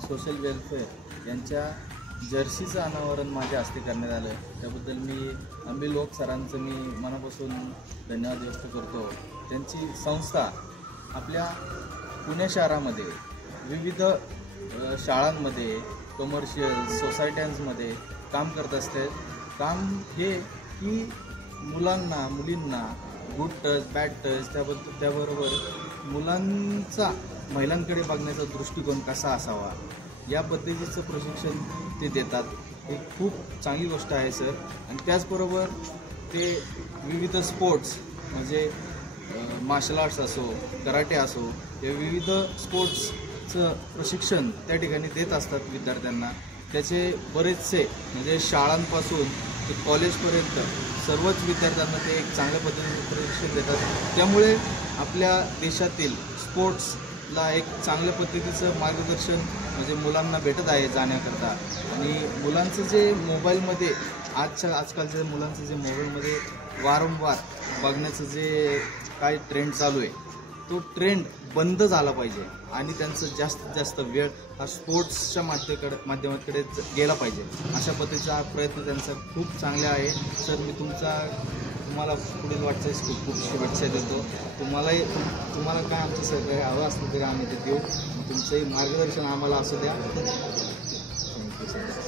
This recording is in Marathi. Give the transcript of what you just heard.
सोशल वेलफेअर यांच्या जर्सीचं अनावरण माझ्या हस्ते करण्यात आलं. त्याबद्दल मी अंबिल लोक सरांचं मी मनापासून धन्यवाद व्यक्त करतो. त्यांची संस्था आपल्या पुणे शहरामध्ये विविध शाळांमध्ये, कमर्शियल सोसायट्यांमध्ये काम करत असते. काम हे की मुलांना मुलींना गुड टच बॅड टच त्याबरोबर मुलांचा महिलांकडे बघण्याचा दृष्टिकोन कसा असावा या पद्धतीचं प्रशिक्षण ते देतात. ही खूप चांगली गोष्ट आहे सर. आणि त्याचबरोबर ते विविध स्पोर्ट्स म्हणजे मार्शल आर्ट्स असो, कराटे असो, या विविध स्पोर्ट्सचं प्रशिक्षण त्या ठिकाणी देत असतात विद्यार्थ्यांना. त्याचे बरेचसे म्हणजे शाळांपासून ते कॉलेजपर्यंत सर्वच विद्यार्थ्यांना ते एक चांगल्या पद्धतीचं प्रशिक्षण देतात. त्यामुळे आपल्या देशातील स्पोर्ट्सला एक चांगल्या पद्धतीचं मार्गदर्शन म्हणजे मुलांना भेटत आहे जाण्याकरता. आणि मुलांचं जे मोबाईलमध्ये आजकालच्या मुलांचं जे मोबाईलमध्ये वारंवार बघण्याचं जे काय ट्रेंड चालू आहे, तो ट्रेंड बंद झाला पाहिजे आणि त्यांचं जास्तीत जास्त वेळ हा स्पोर्ट्सच्या माध्यमाकडे गेला पाहिजे. अशा पद्धतीचा प्रयत्न त्यांचा खूप चांगला आहे. सर, मी तुम्हाला पुढील वाटचालीस खूप शुभेच्छा देतो. तुम्हाला काय आमचं सहकार्य हवं असलं तरी आम्ही ते देऊ. तुमचंही मार्गदर्शन आम्हाला असू द्या. Thank you sir.